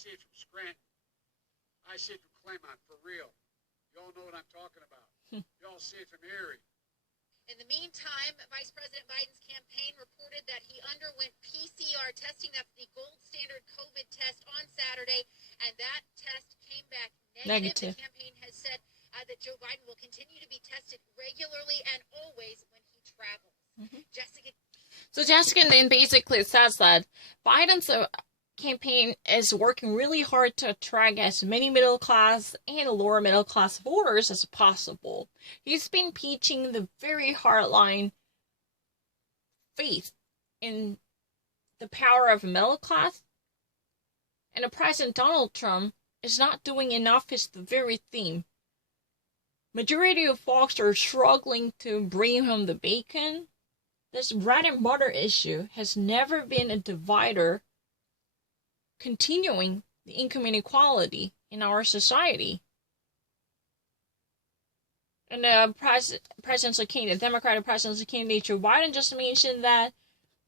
see it from Scranton. I see it from Claremont, for real. Y'all know what I'm talking about. Y'all see it from Erie. In the meantime, Vice President Biden's campaign reported that he underwent PCR testing. That's the gold standard COVID test on Saturday, and that test came back negative. The campaign has said that Joe Biden will continue to be tested regularly and always when he travels. Jessica. So Jessica then basically says that Biden's campaign is working really hard to attract as many middle class and lower middle class voters as possible. He's been preaching the very hardline faith in the power of middle class, and the President Donald Trump is not doing enough is the very theme. Majority of folks are struggling to bring home the bacon. This bread and butter issue has never been a divider, continuing the income inequality in our society. And the presidential candidate, Democratic presidential candidate Joe Biden just mentioned that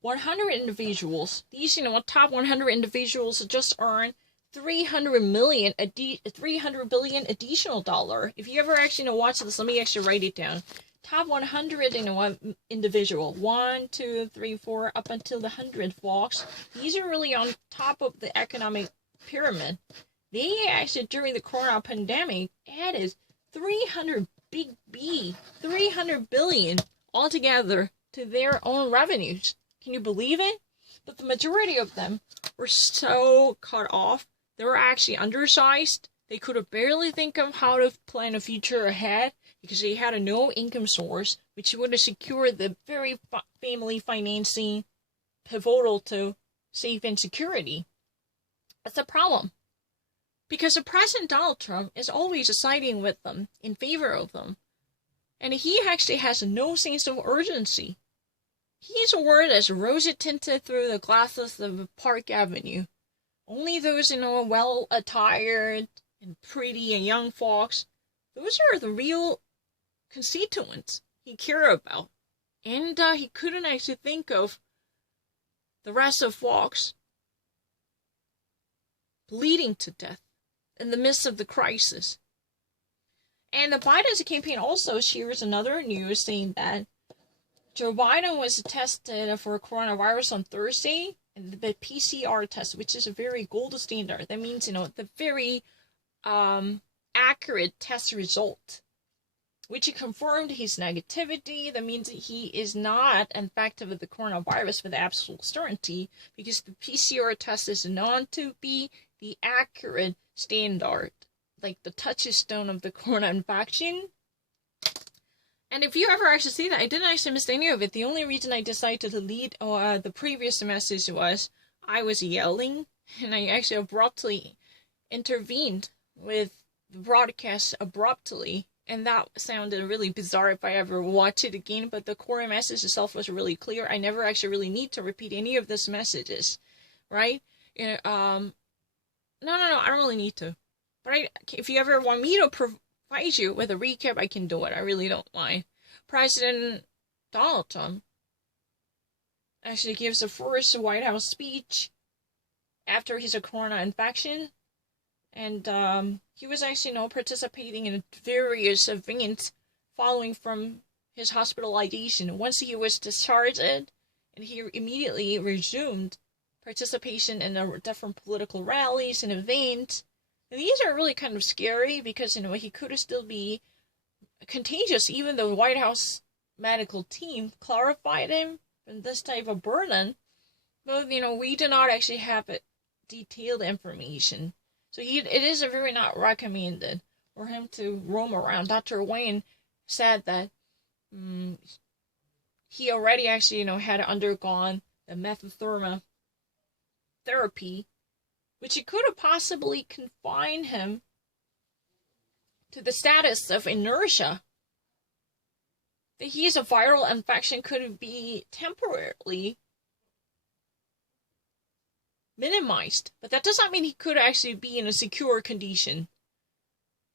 100 individuals, these top 100 individuals just earned $300 billion additional dollar. If you ever actually watch this, let me actually write it down. Top 100 individual, 1, 2, 3, 4, up until the 100 folks. These are really on top of the economic pyramid. They actually, during the corona pandemic, added 300 billion altogether to their own revenues. Can you believe it? But the majority of them were so cut off. They were actually undersized. They could have barely think of how to plan a future ahead because they had no income source, which would have secured the very family financing pivotal to safe and security. That's a problem. Because the President Donald Trump is always siding with them, in favor of them. And he actually has no sense of urgency. He's a word as rosy-tinted through the glasses of Park Avenue. Only those, well-attired and pretty and young folks, those are the real constituents he cared about. And he couldn't actually think of the rest of folks bleeding to death in the midst of the crisis. And the Biden's campaign also shares another news saying that Joe Biden was tested for coronavirus on Thursday, and the PCR test, which is a very gold standard. That means, the very accurate test result, which he confirmed his negativity. That means he is not infected with the coronavirus with absolute certainty, because the PCR test is known to be the accurate standard, like the touchstone of the corona infection. And if you ever actually see that, I didn't actually miss any of it. The only reason I decided to delete the previous message was I was yelling, and I actually abruptly intervened with the broadcast abruptly, and that sounded really bizarre if I ever watch it again, but the core message itself was really clear. I never actually really need to repeat any of these messages, right? No, I don't really need to. But if you ever want me to provide you with a recap, I can do it. I really don't mind. President Donald Trump actually gives the first White House speech after his corona infection, and he was actually participating in various events following from his hospitalization. Once he was discharged, and he immediately resumed participation in the different political rallies and events. And these are really kind of scary because, he could still be contagious, even though the White House medical team clarified him from this type of burden. But, we do not actually have detailed information. So it is very not recommended for him to roam around. Dr. Wayne said that he already actually, had undergone the methamphetamine therapy, which it could have possibly confined him to the status of inertia. That he is a viral infection could be temporarily minimized, but that does not mean he could actually be in a secure condition.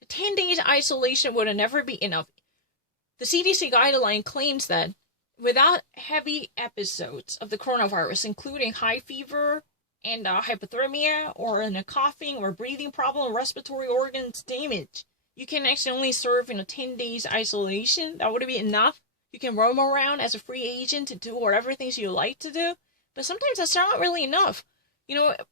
10 days isolation would never be enough. The CDC guideline claims that without heavy episodes of the coronavirus, including high fever and hypothermia, or in a coughing or breathing problem, respiratory organs damage. You can actually only serve in a 10 days isolation. That would be enough. You can roam around as a free agent to do whatever things you like to do. But sometimes that's not really enough.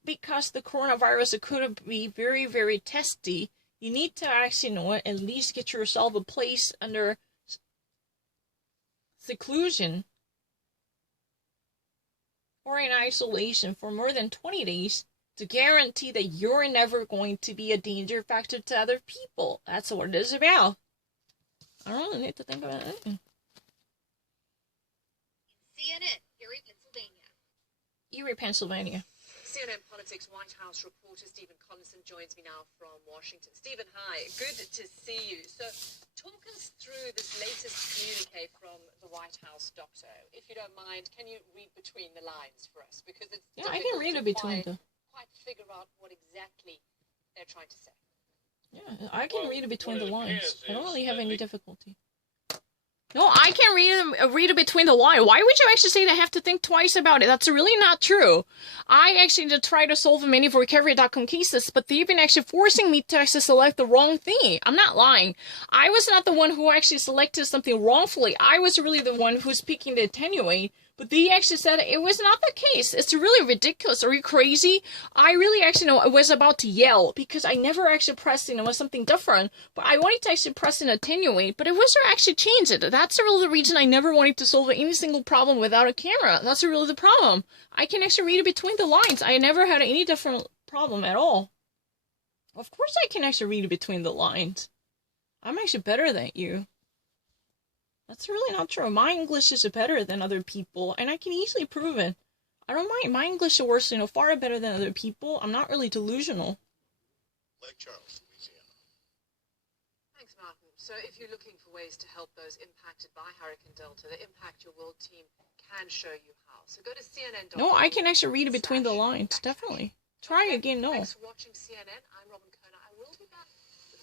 Because the coronavirus could be very, very testy, you need to actually, at least get yourself a place under seclusion or in isolation for more than 20 days to guarantee that you're never going to be a danger factor to other people. That's what it is about. I don't really need to think about it. CNN, Erie, Pennsylvania. Erie, Pennsylvania. CNN Politics White House reporter Stephen Collinson joins me now from Washington. Stephen, hi. Good to see you. So, talk us through this latest communique from the White House doctor. If you don't mind, can you read between the lines for us? Because it's I can read it between quite figure out what exactly they're trying to say. Yeah, I can read it between the lines. I don't really have any difficulty. No, I can read it between the lines. Why would you actually say that I have to think twice about it? That's really not true. I actually did try to solve many of recovery.com cases, but they've been actually forcing me to actually select the wrong thing. I'm not lying. I was not the one who actually selected something wrongfully. I was really the one who's picking the attenuate. But they actually said it was not the case. It's really ridiculous. Are you crazy? I really actually I was about to yell because I never actually pressed it was something different. But I wanted to actually press an attenuate, but it was to actually change it. That's really the reason I never wanted to solve any single problem without a camera. That's really the problem. I can actually read it between the lines. I never had any different problem at all. Of course I can actually read it between the lines. I'm actually better than you. That's really not true. My English is better than other people, and I can easily prove it. I don't mind. My English is worse, far better than other people. I'm not really delusional. Lake Charles, Louisiana. Thanks, Martin. So if you're looking for ways to help those impacted by Hurricane Delta, the Impact Your World team can show you how. So go to CNN.com. No, I can actually read it between the lines. Definitely. Try again, no. Thanks for watching CNN. I'm Robin Kerner. I will be back.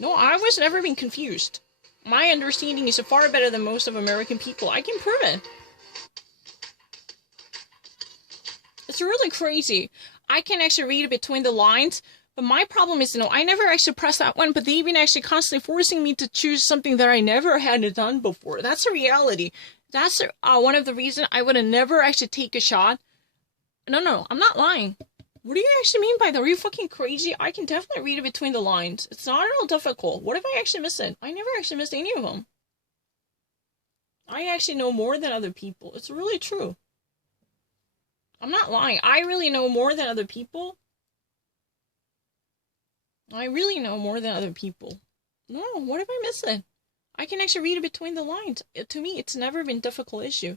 No, I was never been confused. My understanding is far better than most of American people. I can prove it. It's really crazy. I can actually read it between the lines, but my problem is, I never actually pressed that one, but they've been actually constantly forcing me to choose something that I never had done before. That's a reality. That's one of the reasons I would have never actually take a shot. No, I'm not lying. What do you actually mean by that? Are you fucking crazy? I can definitely read it between the lines. It's not at all difficult. What if I actually miss it? I never actually missed any of them. I actually know more than other people. It's really true. I'm not lying. I really know more than other people. I really know more than other people. No, what if I miss it? I can actually read it between the lines. To me, it's never been a difficult issue.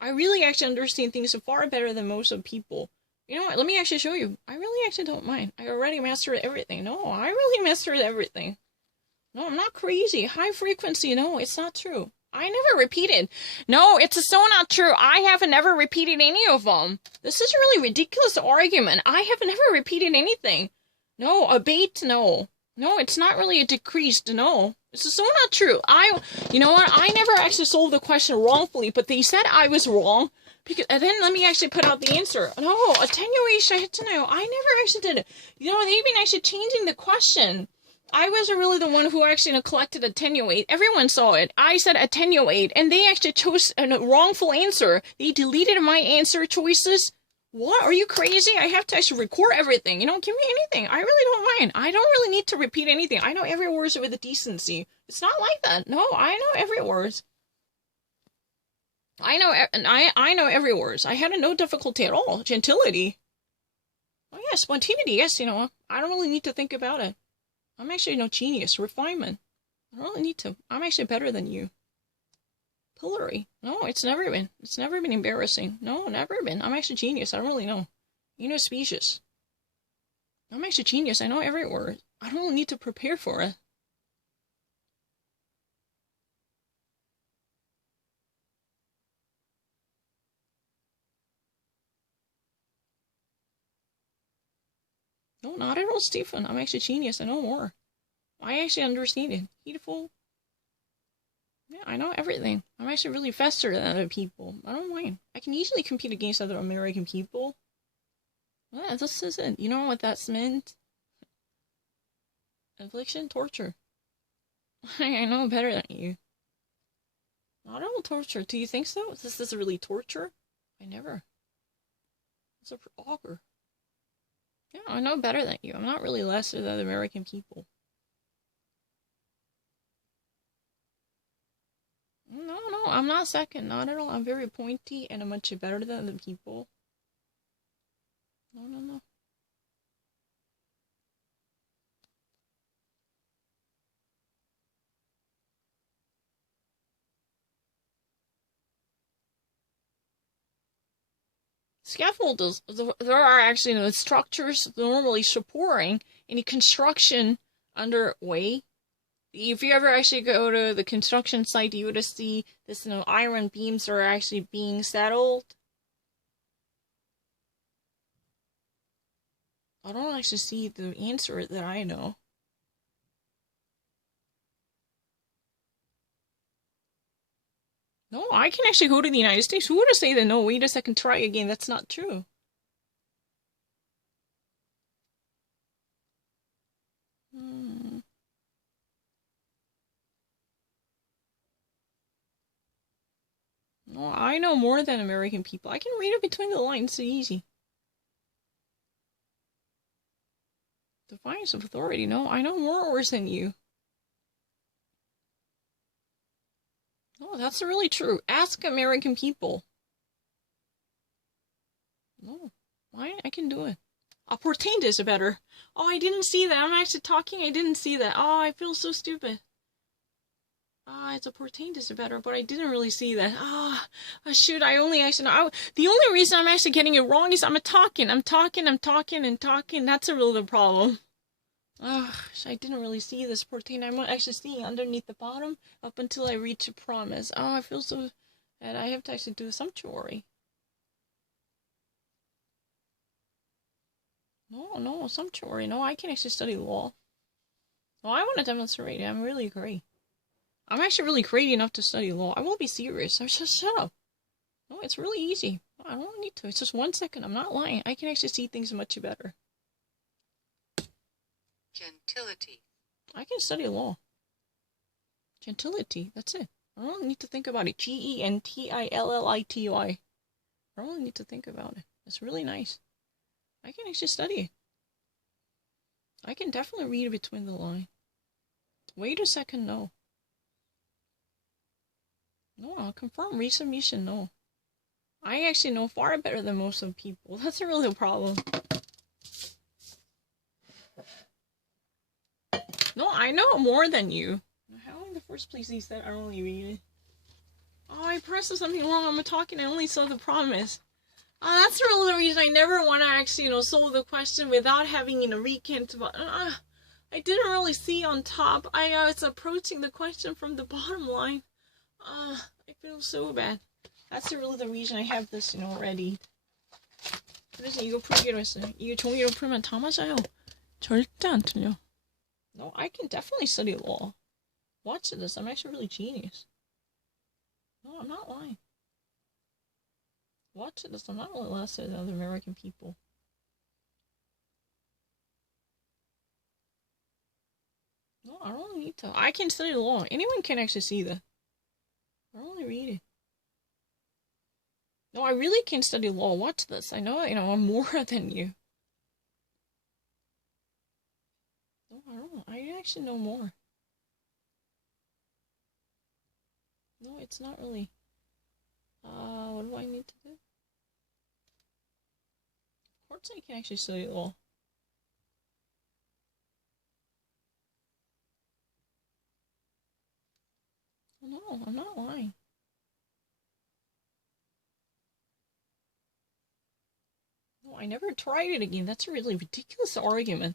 I really actually understand things far better than most of people. You know what? Let me actually show you. I really actually don't mind. I already mastered everything. No, I really mastered everything. No, I'm not crazy. High frequency. No, it's not true. I never repeated. No, it's so not true. I have never repeated any of them. This is a really ridiculous argument. I have never repeated anything. No, a bait. No. No, it's not really a decreased. No. This is so not true. You know what? I never actually solved the question wrongfully, but they said I was wrong. And then let me actually put out the answer. No, attenuation, I never actually did it. They've been actually changing the question. I wasn't really the one who actually collected attenuate. Everyone saw it. I said attenuate, and they actually chose a wrongful answer. They deleted my answer choices. What? Are you crazy? I have to actually record everything. Give me anything. I really don't mind. I don't really need to repeat anything. I know every word with a decency. It's not like that. No, I know every word. I know every word. I had no difficulty at all. Gentility. Oh yeah, spontaneity. Yes, I don't really need to think about it. I'm actually no genius. Refinement. I don't really need to. I'm actually better than you. Pillory. No, it's never been. It's never been embarrassing. No, never been. I'm actually genius. I don't really know. Specious. I'm actually genius. I know every word. I don't really need to prepare for it. No, not at all, Stephen. I'm actually genius. I know more. I actually understand it. Heedful. Yeah, I know everything. I'm actually really faster than other people. I don't mind. I can easily compete against other American people. Yeah, this isn't. You know what that's meant? Infliction? Torture. I know better than you. Not all torture. Do you think so? This is really torture? I never. It's a auger. Yeah, I know better than you. I'm not really lesser than the American people. No, I'm not second. Not at all. I'm very pointy and I'm much better than the people. No. Scaffolders, there are actually structures normally supporting any construction underway. If you ever actually go to the construction site, you would see this, iron beams are actually being settled. I don't actually see the answer that I know. No, I can actually go to the United States. Who would have said that? No, wait a second, try again. That's not true. No, I know more than American people. I can read it between the lines so easy. Defiance of authority. No, I know more words than you. No, that's really true. Ask American people. No, I can do it. Portained is better. Oh, I didn't see that. I'm actually talking. I didn't see that. Oh, I feel so stupid. It's a portained is better, but I didn't really see that. Shoot, I only actually know. The only reason I'm actually getting it wrong is I'm talking. That's a real problem. I didn't really see this portained. I'm actually seeing underneath the bottom up until I reach a promise. I feel so bad. I have to actually do a sumptuary. No, sumptuary. No, I can actually study law. No, I want to demonstrate it. I'm really great. I'm actually really crazy enough to study law. I won't be serious. I'm just shut up. No, it's really easy. I don't need to. It's just 1 second. I'm not lying. I can actually see things much better. Gentility. I can study law. Gentility. That's it. I don't need to think about it. Gentillity. I don't need to think about it. It's really nice. I can actually study it. I can definitely read it between the lines. Wait a second, no. No, I'll confirm resubmission, no. I actually know far better than most of the people. That's a real problem. No, I know more than you. How in the first place he said I only read it? I pressed something wrong. I'm talking. I only saw the promise. That's the real reason I never want to actually, solve the question without having a recant. But I didn't really see on top. I was approaching the question from the bottom line. I feel so bad. That's really the reason I have this, ready. 그래서 이거 풀기로 했어요. 이거 종이로 풀면 다 맞아요. 절대 안 틀려. No, I can definitely study law. Watch this. I'm actually really genius. No, I'm not lying. Watch this. I'm not really less than other American people. No, I don't need to. I can study law. Anyone can actually see that. I only read it. No, I really can study law. Watch this. I know, I'm more than you. No, I don't. I actually know more. No, it's not really. What do I need to do? Of course I can actually study law. No, I'm not lying. No, I never tried it again. That's a really ridiculous argument.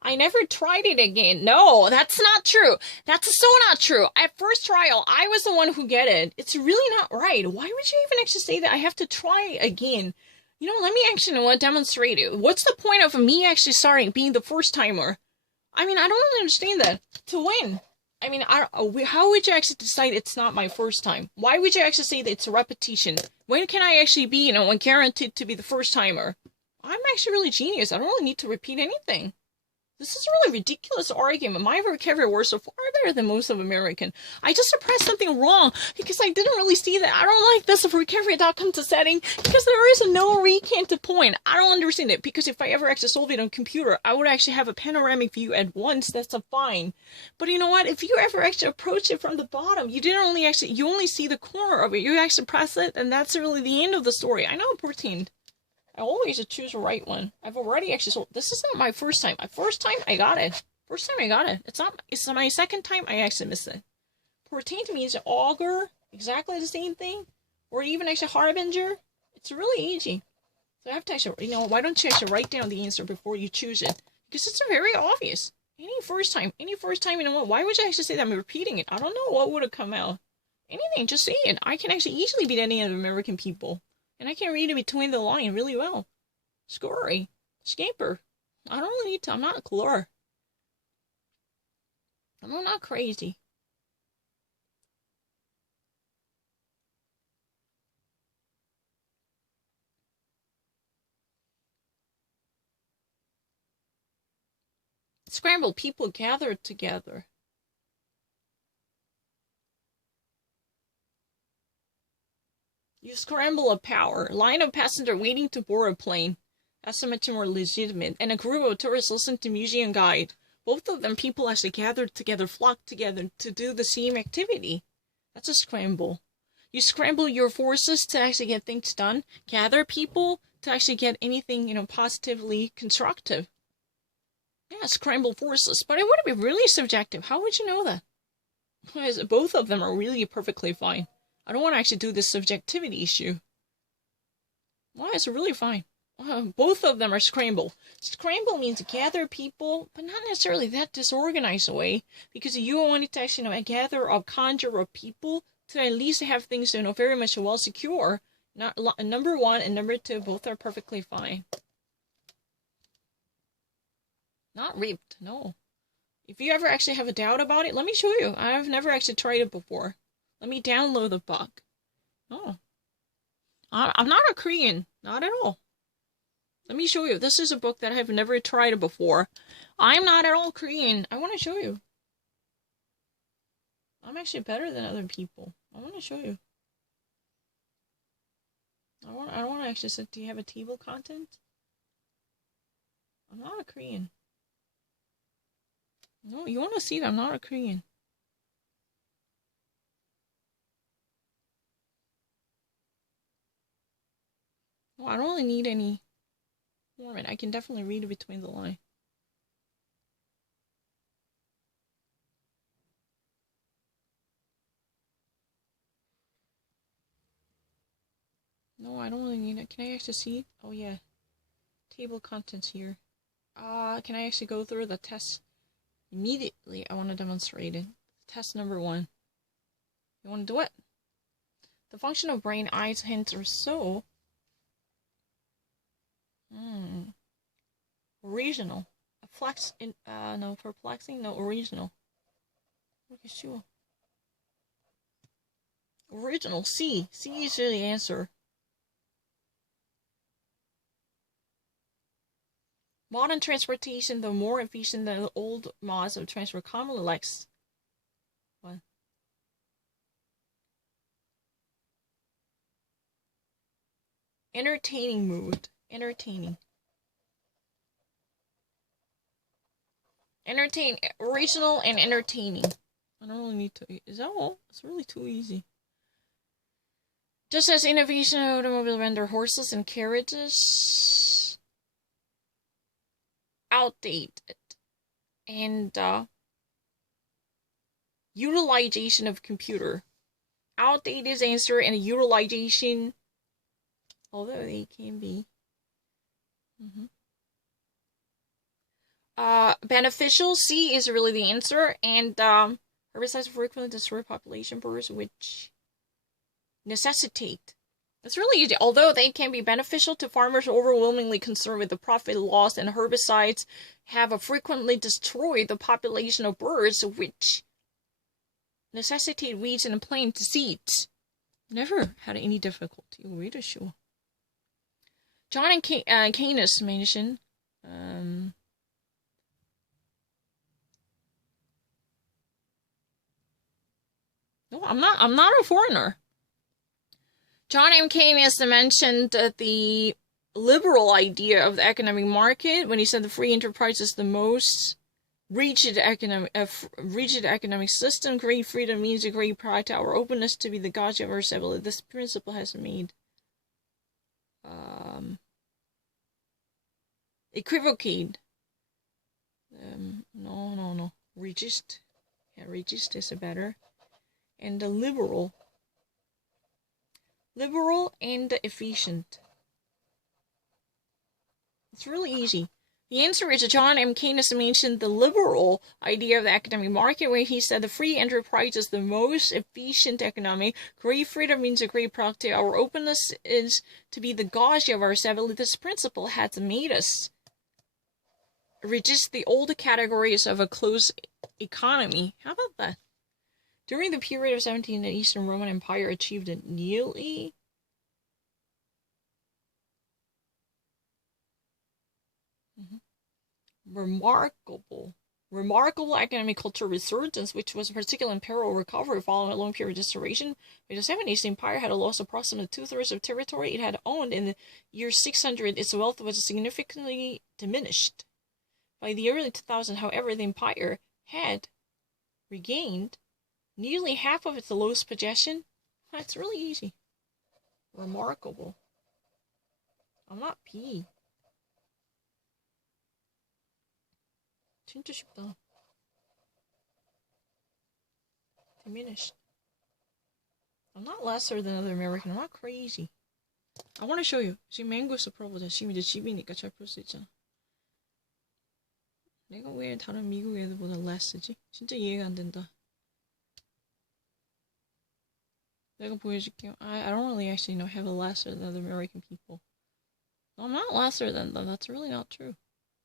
I never tried it again. No, that's not true. That's so not true. At first trial, I was the one who get it. It's really not right. Why would you even actually say that I have to try again? Let me actually demonstrate it. What's the point of me actually being the first timer? I mean, I don't understand that. To win. I mean, how would you actually decide it's not my first time? Why would you actually say that it's a repetition? When can I actually be, guaranteed to be the first timer? I'm actually really genius. I don't really need to repeat anything. This is a really ridiculous argument. My vocabulary words are far better than most of American. I just suppressed something wrong because I didn't really see that. I don't like this vocabulary.com to setting because there is no recant to point. I don't understand it because if I ever actually solve it on computer, I would actually have a panoramic view at once. That's a fine. But you know what? If you ever actually approach it from the bottom, you only see the corner of it. You actually press it, and that's really the end of the story. I know I'm 14. I always choose the right one. I've already actually sold. This is not my first time. My first time, I got it. First time, I got it. It's my second time, I actually missed it. Portent means augur, exactly the same thing. Or even actually harbinger. It's really easy. So I have to actually, why don't you actually write down the answer before you choose it? Because it's very obvious. Any first time, you know what? Why would you actually say that I'm repeating it? I don't know what would have come out. Anything, just say it. I can actually easily beat any of the American people. And I can read it between the line really well. Scory. Scamper. I don't really need to. I'm not a color. I'm not crazy. Scramble. People gathered together. You scramble a power. Line of passenger waiting to board a plane. That's so much more legitimate. And a group of tourists listen to museum guide. Both of them people actually gathered together, flocked together to do the same activity. That's a scramble. You scramble your forces to actually get things done. Gather people to actually get anything, positively constructive. Yeah, scramble forces. But it would be really subjective. How would you know that? Because both of them are really perfectly fine. I don't want to actually do this subjectivity issue. Why? It's really fine. Both of them are scramble. Scramble means gather people, but not necessarily that disorganized way. Because you want it to actually, gather or conjure of people to at least have things, very much well secure. Number one and number two, both are perfectly fine. Not ripped, no. If you ever actually have a doubt about it, let me show you. I've never actually tried it before. Let me download the book. Oh. I'm not a Korean. Not at all. Let me show you. This is a book that I have never tried before. I'm not at all Korean. I want to show you. I'm actually better than other people. I want to show you. I want to actually say, do you have a table content? I'm not a Korean. No, you want to see that I'm not a Korean. Well, I don't really need any format. I can definitely read it between the line. No, I don't really need it. Can I actually see? Oh, yeah. Table contents here. Can I actually go through the test immediately? I want to demonstrate it. Test number 1. You want to do it? The function of brain, eyes, hands, or so. Original. Perplexing? No, original. Okay, sure. Original. C. C is the answer. Modern transportation, though more efficient than the old modes of transport, commonly lacks. What? Entertaining mood. Entertaining. Original and entertaining. I don't really need to. Is that all? It's really too easy. Just as innovation in automobile render horses and carriages outdated, and utilization of computer. Outdated answer and utilization, although they can be. Beneficial, C is really the answer, and herbicides frequently destroy population birds, which necessitate. It's really easy. Although they can be beneficial to farmers overwhelmingly concerned with the profit loss, and herbicides have frequently destroyed the population of birds, which necessitate weeds and plant seeds. Never had any difficulty. Really sure. John and Canis mention. No, I'm not a foreigner. John M. Canis mentioned the liberal idea of the economic market when he said the free enterprise is the most rigid economic system. Great freedom means a great pride to our openness to be the gauge of our civility. This principle has made equivocate. No. Regist. Yeah, regist is a better. And the liberal and efficient. It's really easy. The answer is John M. Canis mentioned the liberal idea of the academic market, where he said the free enterprise is the most efficient economy. Great freedom means a great product. Our openness is to be the gauge of our civility. This principle has made us resist the old categories of a closed economy. How about that? During the period of 17, the Eastern Roman Empire achieved a nearly remarkable economic cultural resurgence, which was a particular imperial recovery following a long period of restoration. By the 70s, the empire had lost approximately 2/3 of territory it had owned. In the year 600, its wealth was significantly diminished. By the early 2000s, however, the empire had regained nearly half of its lost possession. That's really easy. Remarkable. I'm not P. 진짜 쉽다. Diminished. I'm not lesser than other American. I'm not crazy. I want to show you. 지금 맹구에서 풀어보자. 지금 이제 집이니까 잘 풀 수 있잖아. 내가 왜 다른 미국 애들보다 less지? 진짜 이해가 안 된다. 내가 보여줄게요. I don't really actually have a lesser than other American people. No, I'm not lesser than them. That's really not true.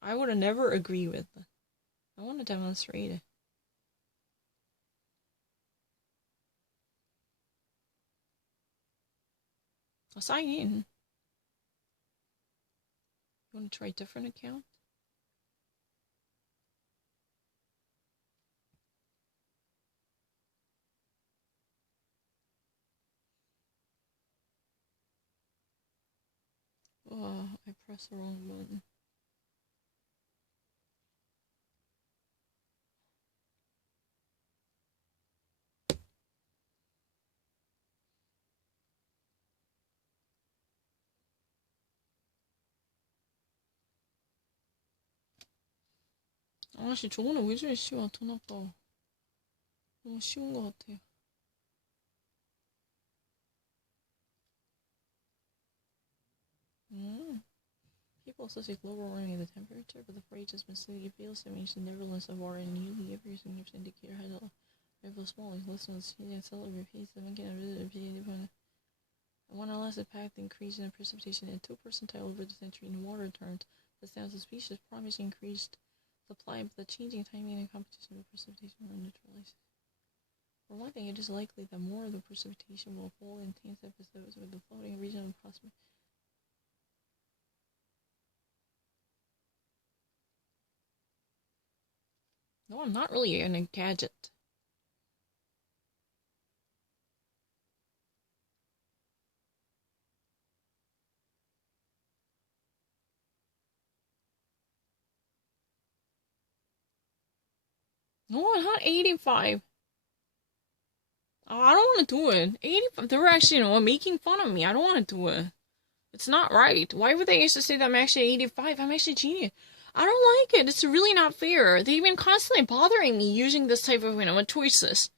I would have never agree with that. I want to demonstrate it. I'll sign in. You want to try a different account? Oh, I pressed the wrong button. 아씨, 저거는 왜 저리 쉬워? 돈 아까워. 너무 쉬운 것 같아요. People associate global warming with the temperature, but the phrase has been slightly fails to mention the nevertheless of war, and nearly every significant indicator has a level small. Listeners, and celebrate pace of making a repeated one less impact increase in precipitation at 2 percentile over the century in water terms. The sounds of species promise increased supply, but the changing timing and competition of precipitation will neutralize. For one thing, it is likely that more of the precipitation will fall in intense episodes with the floating regional prospect. No, I'm not really in a gadget. No, I'm not 85. Oh, I don't want to do it. 85. They were actually, making fun of me. I don't want to do it. It's not right. Why would they used to say that I'm actually 85? I'm actually genius. I don't like it. It's really not fair. They've been constantly bothering me using this type of, choices.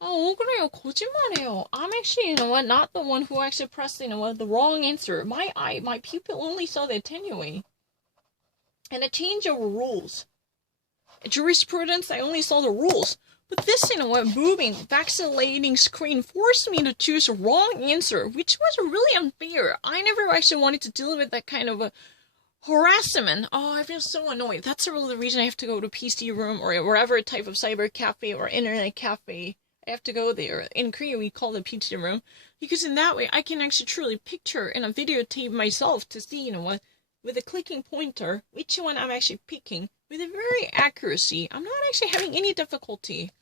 Oh, 그래요. 거짓말해요. I'm actually, not the one who actually pressed, the wrong answer. My pupil only saw the attenuate. And a change over rules. Jurisprudence, I only saw the rules. But this, moving, vacillating screen forced me to choose a wrong answer, which was really unfair. I never actually wanted to deal with that kind of a harassment. Oh, I feel so annoyed. That's really the reason I have to go to PC room or wherever type of cyber cafe or internet cafe I have to go there. In Korea, we call it picture room, because in that way, I can actually truly picture and videotape myself to see, what, with a clicking pointer, which one I'm actually picking with a very accuracy. I'm not actually having any difficulty,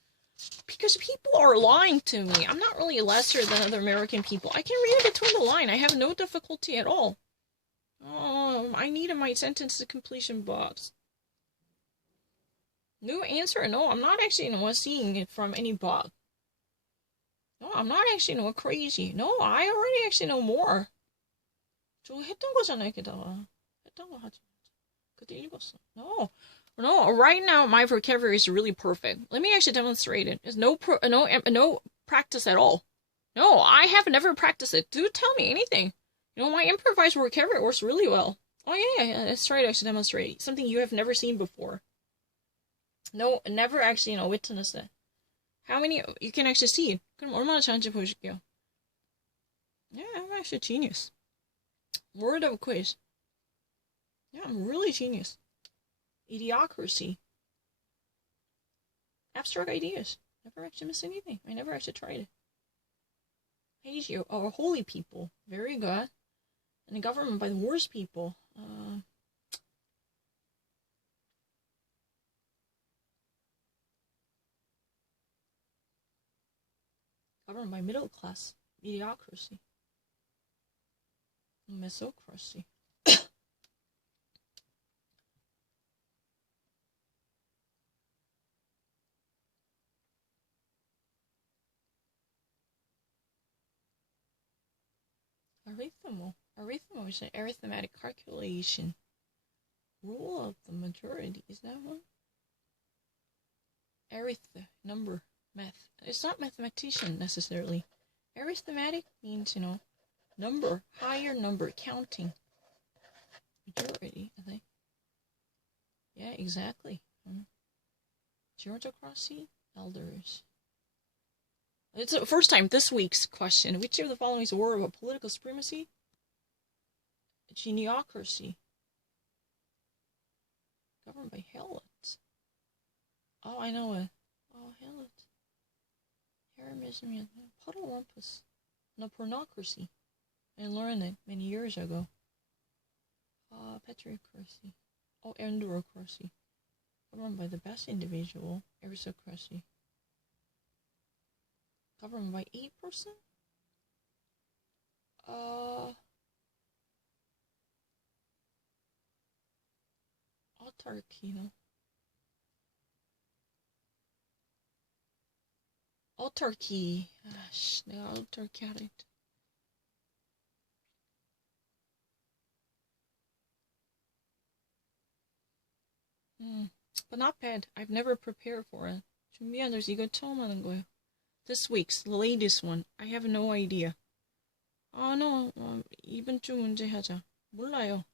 because people are lying to me. I'm not really lesser than other American people. I can read between the line. I have no difficulty at all. I needed my sentence to completion box. No answer. No, I'm not actually, seeing it from any bug. No, I'm not actually, crazy. No, I already actually know more. 저 했던 거잖아요, 게다가. 했던 거 하지. 그때 읽었어. No, right now my vocabulary is really perfect. Let me actually demonstrate it. There's no practice at all. No, I have never practiced it. Do tell me anything. My improvised vocabulary works really well. Oh yeah, let's try to actually demonstrate something you have never seen before. No, never actually, witnessed it. How many you can actually see it? 그럼 얼마나 잘하는지 보여줄게요. Yeah, I'm actually a genius. Word of quiz. Yeah, I'm really genius. Idiocracy. Abstract ideas. Never actually missed anything. I never actually tried it. Hagios, holy people. Very good. And the government by the worst people. Government by middle class. Idiocracy. Mesocracy. Arithmo is an arithmetic calculation. Rule of the majority. Is that one? Number, math. It's not mathematician necessarily. Arithmetic means, number, higher number, counting. Majority, I think. Yeah, exactly. Gerontocracy, elders. It's the first time this week's question. Which of the following is a word about political supremacy? Geneocracy. Governed by helots. Oh, I know it. Oh, helots. Hermism, Puddlerumpus. No, pornocracy. I learned it many years ago. Patriarchy. Oh, endorocracy. Governed by the best individual. Aristocracy. Governed by 8%? Autarky, no? Autarky. 내가 autarky 하래. But not bad. I've never prepared for it. 준비한 적 이거 처음 하는 거예요. This week's, the latest one. I have no idea. No. 이번 주 문제 하자. 몰라요.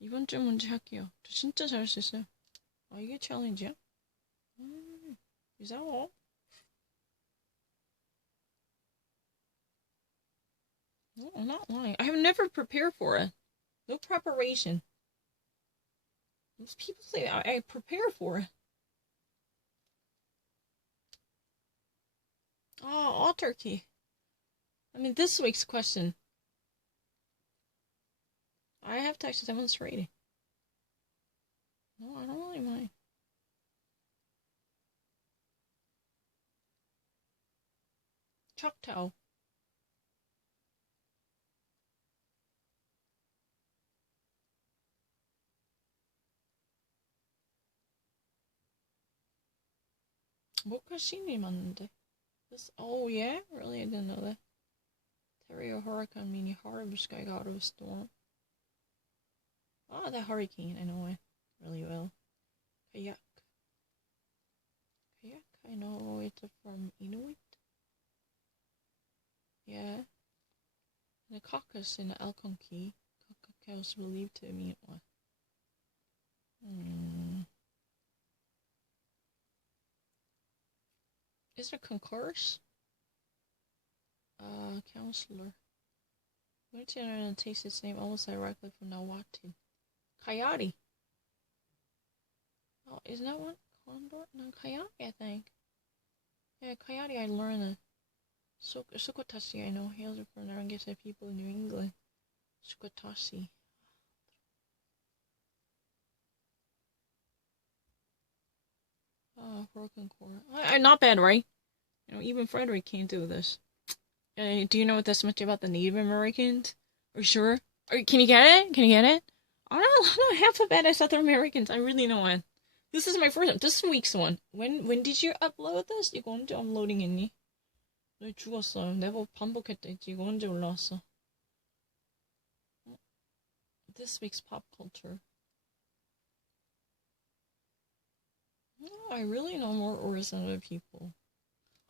이번 주 문제 할게요. 저 진짜 잘할 수 있어요. 이게 챌린지야? Is that all? No, I'm not lying. I have never prepared for it. No preparation. Most people say I prepare for it. Autarky. I mean, this week's question. I have to actually demonstrate it. No, I don't really mind. Choctaw. 모카시니 맞는데. Oh yeah? Really? I didn't know that. Terrio hurricane meaning horrible sky out of a storm. The hurricane, I know it really well. Kayak. I know it's from Inuit. Yeah. And the caucus in the Algonquin. Caucus was believed to mean what? Is there concourse? Counselor. Which internet takes its name almost directly from Nahuatl? Coyote. Oh, isn't that one? Condor? No, coyote, I think. Yeah, Coyote, I learned that. Sukotashi, I know, hails from the Rangesa people in New England. Sukotashi. Oh, broken core. Not bad, right? You know, even Frederick can't do this. Do you know this much about the Native Americans? Are you sure? Can you get it? Can you get it? I'm not half as bad as other Americans. I really know it. This is my first one. This week's one. When did you upload this? 이거 언제 업로딩했니? 너 죽었어. 내가 반복했다 했지. 이거 언제 올라왔어? This week's pop culture. Oh, I really know more words than other people.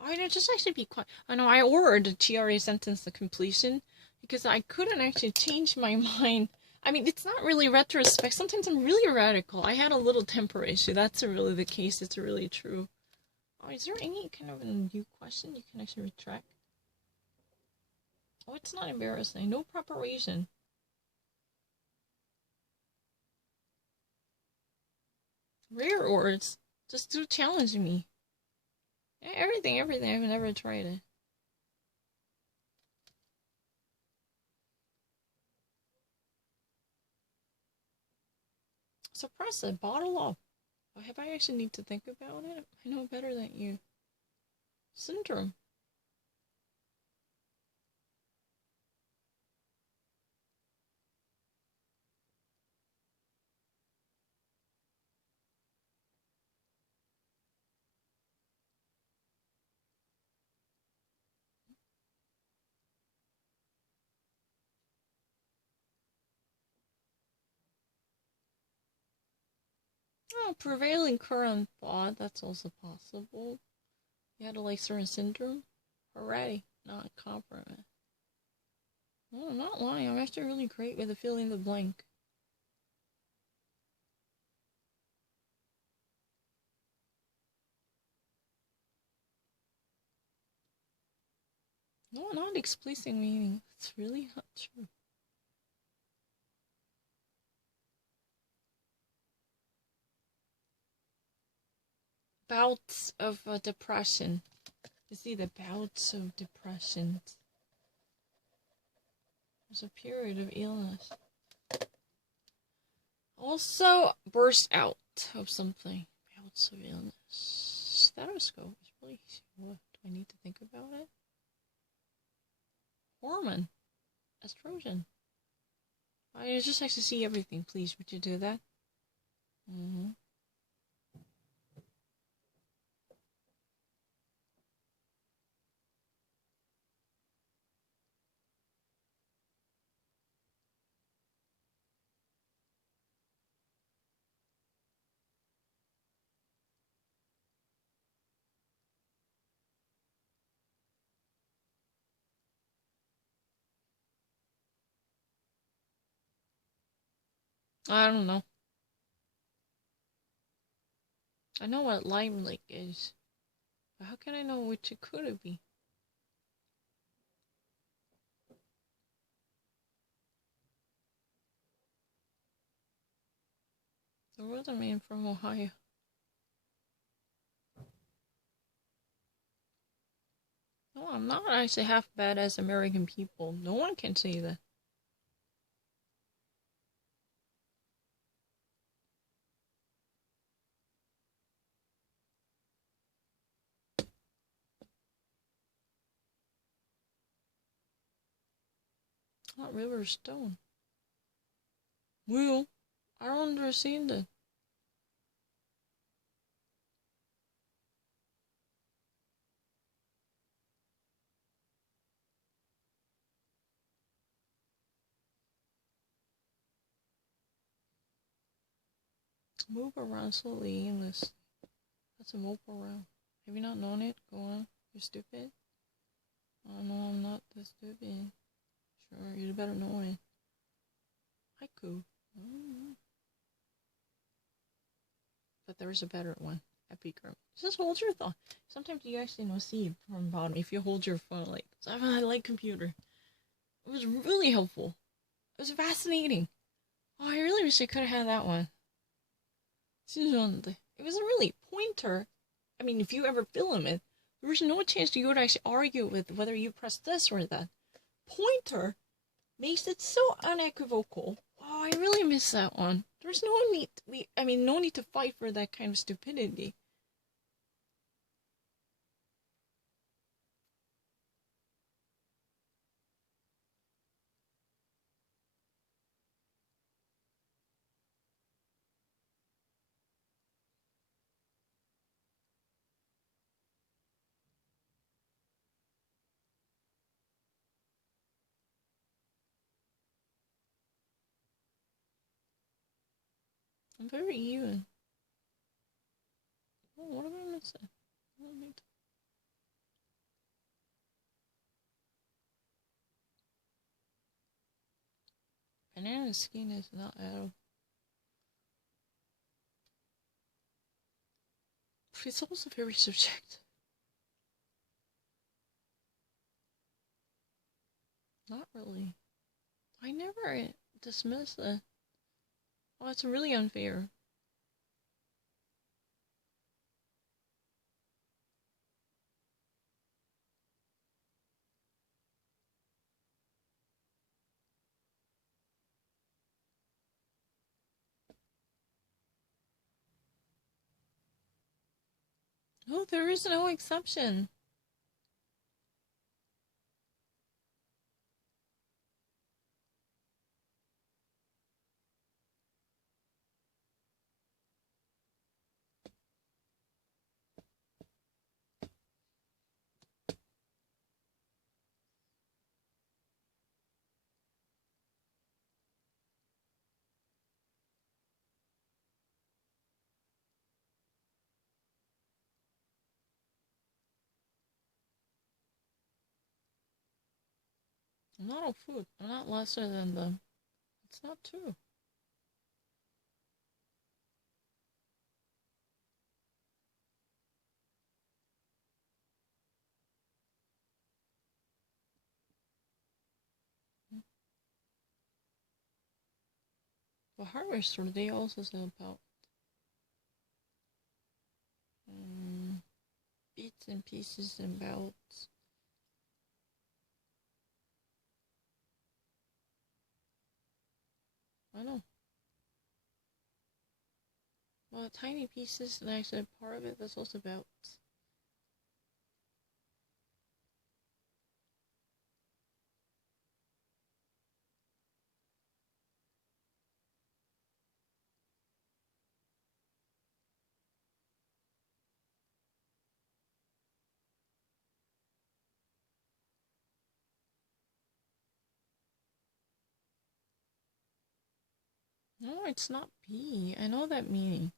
I'd just actually be quiet. I know I ordered the TRA sentence to completion because I couldn't actually change my mind. I mean, it's not really retrospect. Sometimes I'm really radical. I had a little temper issue. That's really the case. It's really true. Oh, is there any kind of a new question you can actually retract? Oh, it's not embarrassing. No preparation. Rare words. Just to challenge me. Yeah, everything. I've never tried it. Suppress it. Bottle up. Oh, have I actually need to think about it? I know better than you. Syndrome. Oh, prevailing current thought. That's also possible. You had a like certain syndrome? Alrighty. Not compliment. No, I'm not lying. I'm actually really great with the filling in the blank. No, not explicit meaning. It's really not true. Bouts of depression. You see the bouts of depression. There's a period of illness. Also, burst out of something. Bouts of illness. Stethoscope is really easy. What? Do I need to think about it? Hormone. Estrogen. I just like to see everything, please. Would you do that? Mm-hmm. I don't know. I know what Lime Lake is. But how can I know which it could be? There was a man from Ohio. No, I'm not actually half bad as American people. No one can say that. Not River Stone. Well, I don't understand it. Move around slowly aimless. That's a move around. Have you not known it? Go on. You're stupid. Oh no, I'm not that stupid. Sure, you better know it. Haiku. But there's a better one. Epigram. Just hold your thought. Sometimes you actually know see from the bottom if you hold your phone like this. I like computer. It was really helpful. It was fascinating. Oh, I really wish I could have had that one. It was a really pointer. I mean, if you ever film it, There was no chance you would actually argue with whether you press this or that. Pointer makes it so unequivocal. Oh, I really miss that one. There's no need. No need to fight for that kind of stupidity. I'm very even. Oh, what am I missing? Banana skin is not out. It's also very subjective. Not really. I never dismiss it. Oh, it's really unfair. No, there is no exception. I'm not on food. I'm not lesser than them. It's not true. The hardware store, they also sell about bits and pieces and belts. I know. Well, tiny pieces, and actually part of it, that's also belts. No, it's not B. I know that meaning.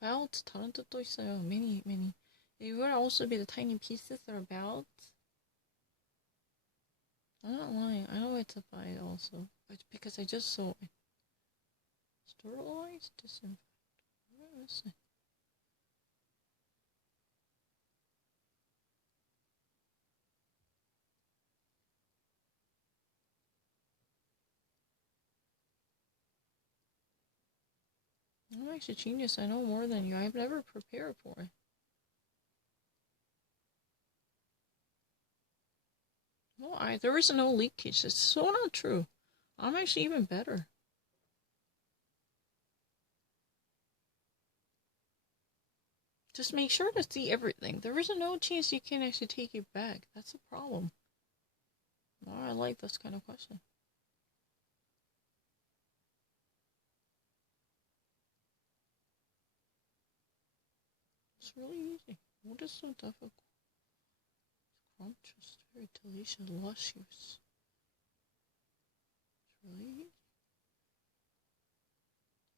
Belts, 다른 뜻도 있어요. Many. It would also be the tiny pieces that are belts. I'm not lying. I know it's a fight also. But because I just saw it. Sterilize, disinfect. Where is it? I'm actually genius. I know more than you. I've never prepared for it. No, there is no leakage. It's so not true. I'm actually even better. Just make sure to see everything. There is no chance you can actually take it back. That's the problem. Oh, I like this kind of question. It's really easy. What is so difficult? Scrumptious, very delicious, luscious. It's really easy.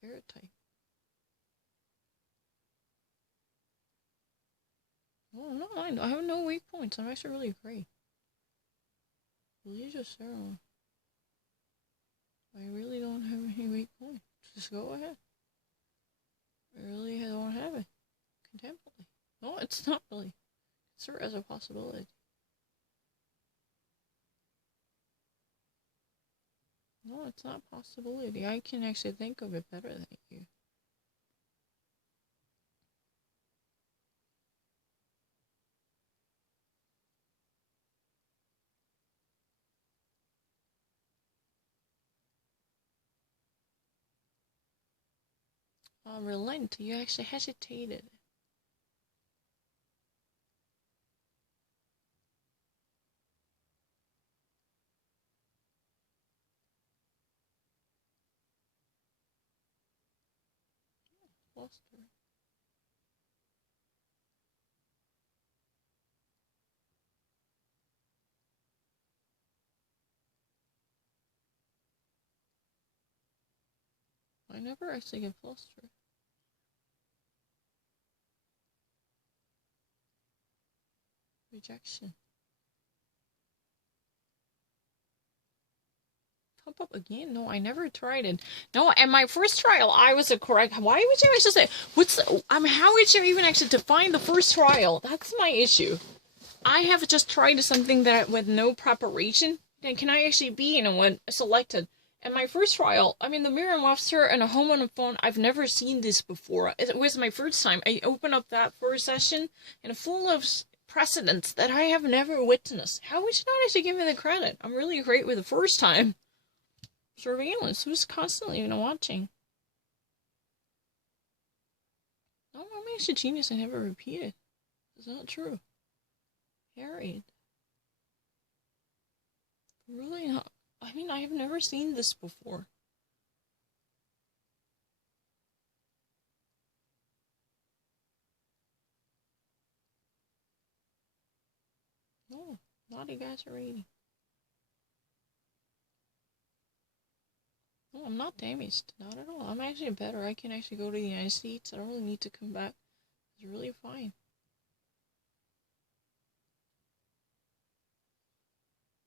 Airtight. Oh, no, I have no weak points. I'm actually really great. Delicious ceremony. I really don't have any weak points. Just go ahead. I really don't have it. Contemplate. No, it's not really. Consider it as a possibility. No, it's not a possibility. I can actually think of it better than you. relent. You actually hesitated. Foster. I never actually get flustered. Rejection. Pump up again? No, I never tried it. No, and my first trial, I was a correct. Why would you actually say, what's the, how would you even actually define the first trial? That's my issue. I have just tried something that with no preparation. Then can I actually be, what selected? And my first trial, the Merriam-Webster and a home on the phone, I've never seen this before. It was my first time. I opened up that first session and full of precedents that I have never witnessed. How would you not actually give me the credit? I'm really great with the first time. Surveillance, who's constantly, watching. No, I'm actually a genius. I never repeated. It's not true. Harried. Really not. I have never seen this before. No, not exaggerating. No, I'm not damaged. Not at all. I'm actually better. I can actually go to the United States. I don't really need to come back. It's really fine.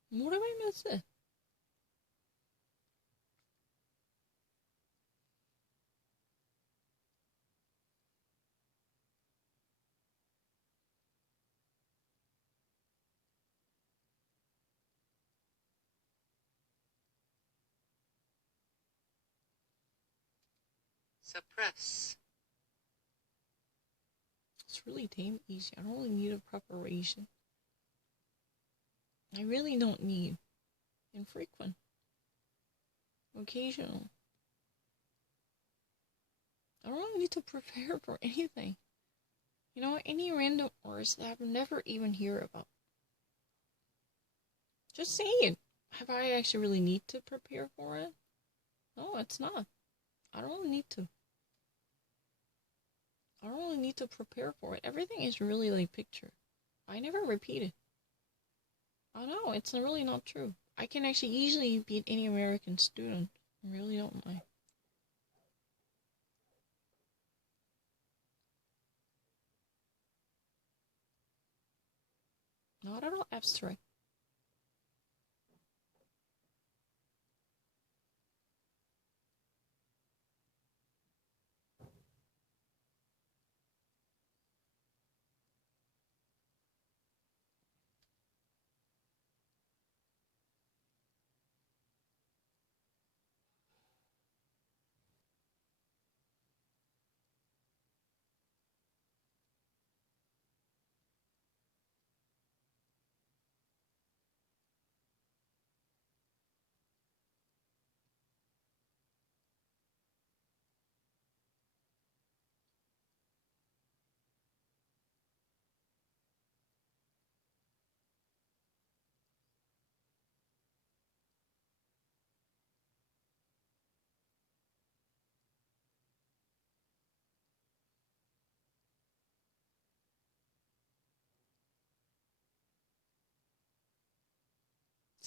What have I missed it? Suppress. It's really damn easy. I don't really need a preparation. I really don't need infrequent. Occasional. I don't really need to prepare for anything. Any random words that I've never even heard about. Just say it. Have I actually really need to prepare for it? No, it's not. I don't really need to. I don't really need to prepare for it. Everything is really like picture. I never repeat it. I know, it's really not true. I can actually easily beat any American student. I really don't mind. Not at all abstract.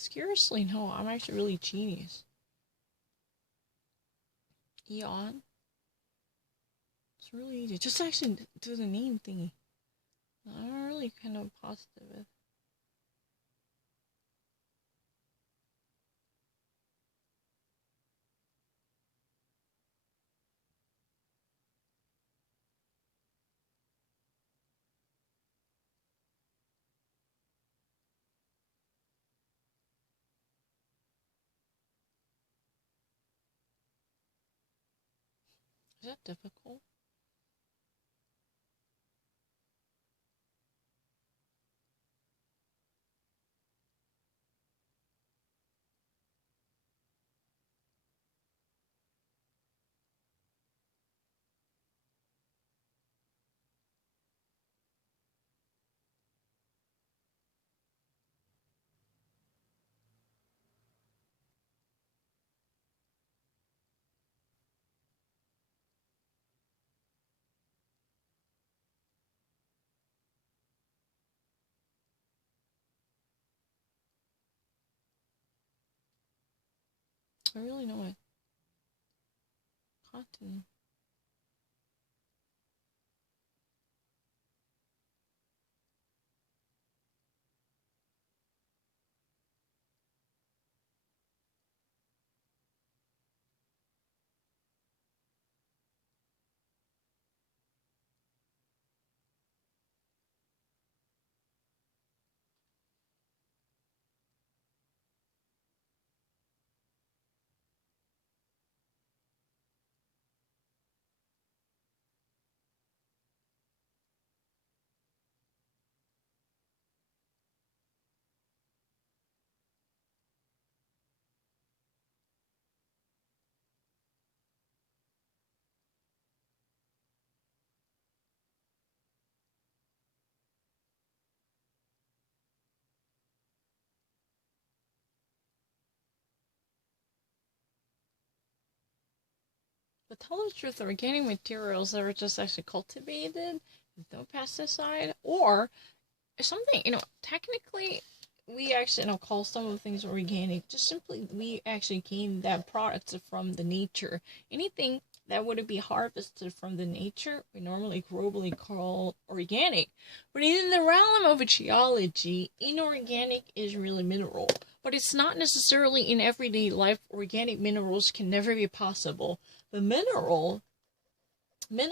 Seriously, no, I'm actually really genius. Eon. It's really easy. Just actually do the name thingy. I'm really kind of positive with. Is that difficult? I really know it. Cotton. But tell the truth, organic materials that are just actually cultivated with no pesticide, or something, technically, we actually, call some of the things organic, just simply, we actually gain that product from the nature. Anything that wouldn't be harvested from the nature, we normally globally call organic. But in the realm of geology, inorganic is really mineral. But it's not necessarily in everyday life. Organic minerals can never be possible. The mineral